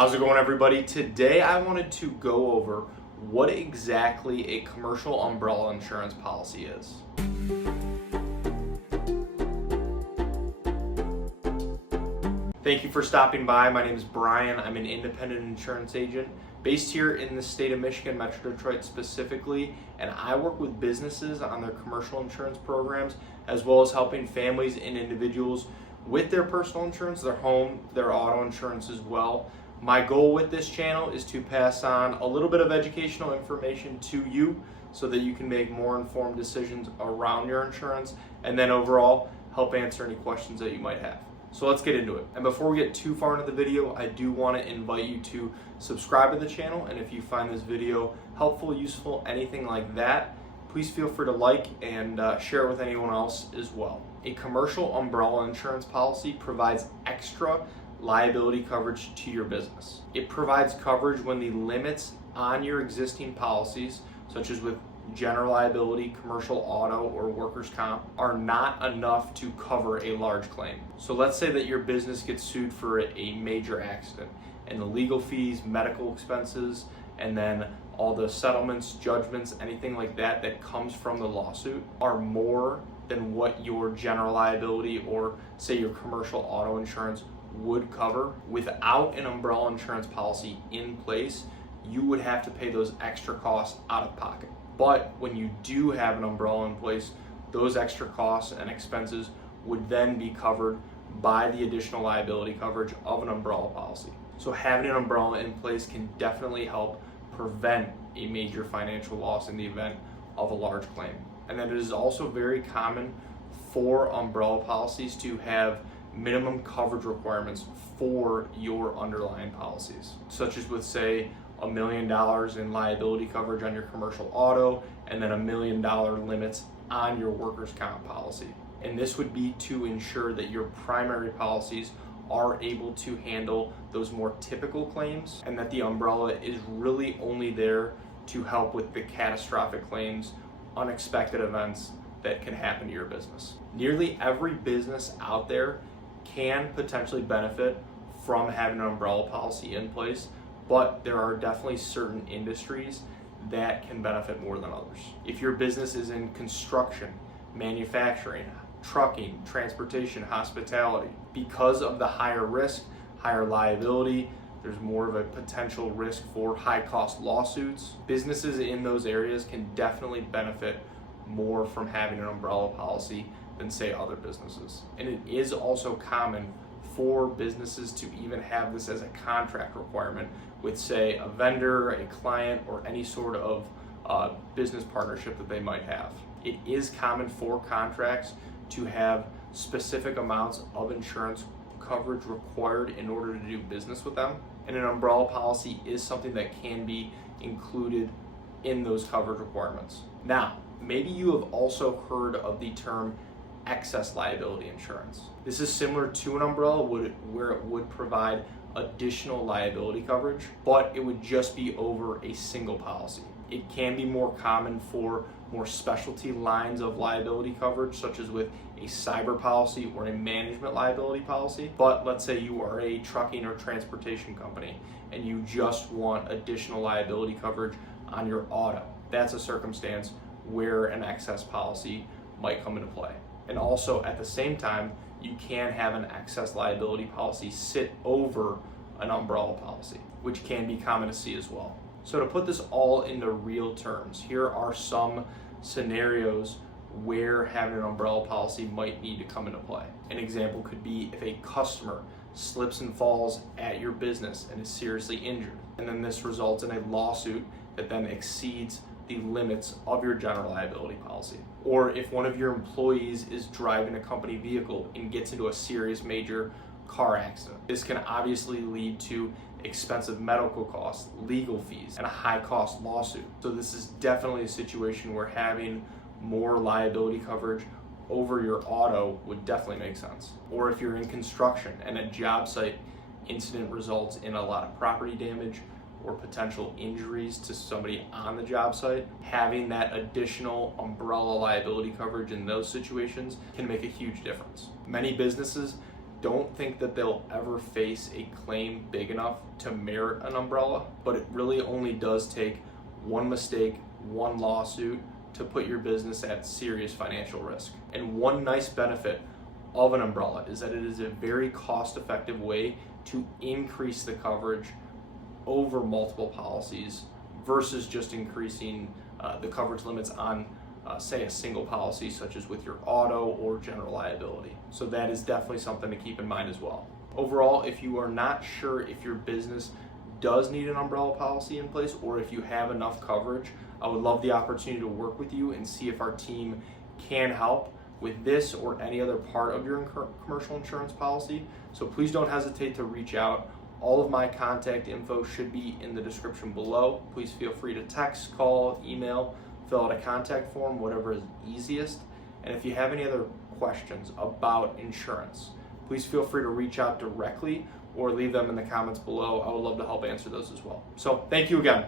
How's it going, everybody? Today I wanted to go over what exactly a commercial umbrella insurance policy is. Thank you for stopping by. My name is Brian. I'm an independent insurance agent based here in the state of Michigan, Metro Detroit specifically, and I work with businesses on their commercial insurance programs as well as helping families and individuals with their personal insurance, their home, their auto insurance as well. My goal with this channel is to pass on a little bit of educational information to you so that you can make more informed decisions around your insurance and then overall help answer any questions that you might have. So let's get into it. And before we get too far into the video, I do want to invite you to subscribe to the channel, and if you find this video helpful, useful, anything like that, please feel free to like and share it with anyone else as well. A commercial umbrella insurance policy provides extra liability coverage to your business. It provides coverage when the limits on your existing policies, such as with general liability, commercial auto, or workers' comp, are not enough to cover a large claim. So let's say that your business gets sued for a major accident, and the legal fees, medical expenses, and then all the settlements, judgments, anything like that that comes from the lawsuit are more than what your general liability or say your commercial auto insurance would cover. Without an umbrella insurance policy in place, you would have to pay those extra costs out of pocket. But when you do have an umbrella in place, those extra costs and expenses would then be covered by the additional liability coverage of an umbrella policy. So having an umbrella in place can definitely help prevent a major financial loss in the event of a large claim. And then it is also very common for umbrella policies to have minimum coverage requirements for your underlying policies, such as with say $1 million in liability coverage on your commercial auto and then $1 million limits on your workers' comp policy. And this would be to ensure that your primary policies are able to handle those more typical claims and that the umbrella is really only there to help with the catastrophic claims, unexpected events that can happen to your business. Nearly every business out there can potentially benefit from having an umbrella policy in place, but there are definitely certain industries that can benefit more than others. If your business is in construction, manufacturing, trucking, transportation, hospitality, because of the higher risk, higher liability, there's more of a potential risk for high cost lawsuits. Businesses in those areas can definitely benefit more from having an umbrella policy than say other businesses. And it is also common for businesses to even have this as a contract requirement with say a vendor, a client, or any sort of business partnership that they might have. It is common for contracts to have specific amounts of insurance coverage required in order to do business with them. And an umbrella policy is something that can be included in those coverage requirements. Now, maybe you have also heard of the term excess liability insurance. This is similar to an umbrella where it would provide additional liability coverage, but it would just be over a single policy. It can be more common for more specialty lines of liability coverage, such as with a cyber policy or a management liability policy. But let's say you are a trucking or transportation company and you just want additional liability coverage on your auto. That's a circumstance where an excess policy might come into play. And also at the same time, you can have an excess liability policy sit over an umbrella policy, which can be common to see as well. So to put this all into real terms, here are some scenarios where having an umbrella policy might need to come into play. An example could be if a customer slips and falls at your business and is seriously injured, and then this results in a lawsuit that then exceeds the limits of your general liability policy. Or if one of your employees is driving a company vehicle and gets into a serious major car accident. This can obviously lead to expensive medical costs, legal fees, and a high cost lawsuit. So this is definitely a situation where having more liability coverage over your auto would definitely make sense. Or if you're in construction and a job site incident results in a lot of property damage or potential injuries to somebody on the job site, having that additional umbrella liability coverage in those situations can make a huge difference. Many businesses don't think that they'll ever face a claim big enough to merit an umbrella, but it really only does take one mistake, one lawsuit to put your business at serious financial risk. And one nice benefit of an umbrella is that it is a very cost-effective way to increase the coverage over multiple policies versus just increasing the coverage limits on say a single policy, such as with your auto or general liability. So that is definitely something to keep in mind as well. Overall, if you are not sure if your business does need an umbrella policy in place or if you have enough coverage, I would love the opportunity to work with you and see if our team can help with this or any other part of your commercial insurance policy. So please don't hesitate to reach out. All of my contact info should be in the description below. Please feel free to text, call, email, fill out a contact form, whatever is easiest. And if you have any other questions about insurance, please feel free to reach out directly or leave them in the comments below. I would love to help answer those as well. So thank you again.